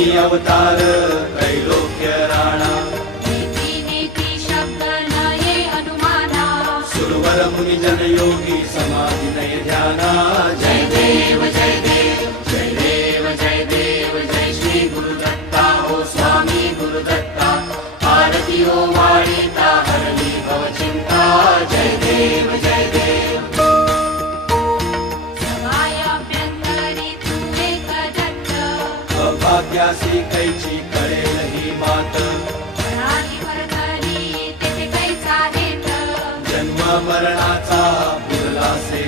स्वामी अवतार त्रैलोक्य राणा नेती नेती शब्द नये अनुमाना सुरवर मुनि जन योगी समाधि नय ध्याना जय देव जय देव जय देव जय देव जय श्री गुरुदत्ता हो स्वामी गुरुदत्ता आरती हो वाळीता हरली भव चिंता जय देव जय देव सवायाभ्यंतरी तू एक दत्त अभाग्यासी कैची कळेल ही मात प्रणाली वरधरी तेथे कैचा हेत जन्म मरणाचा पुरला से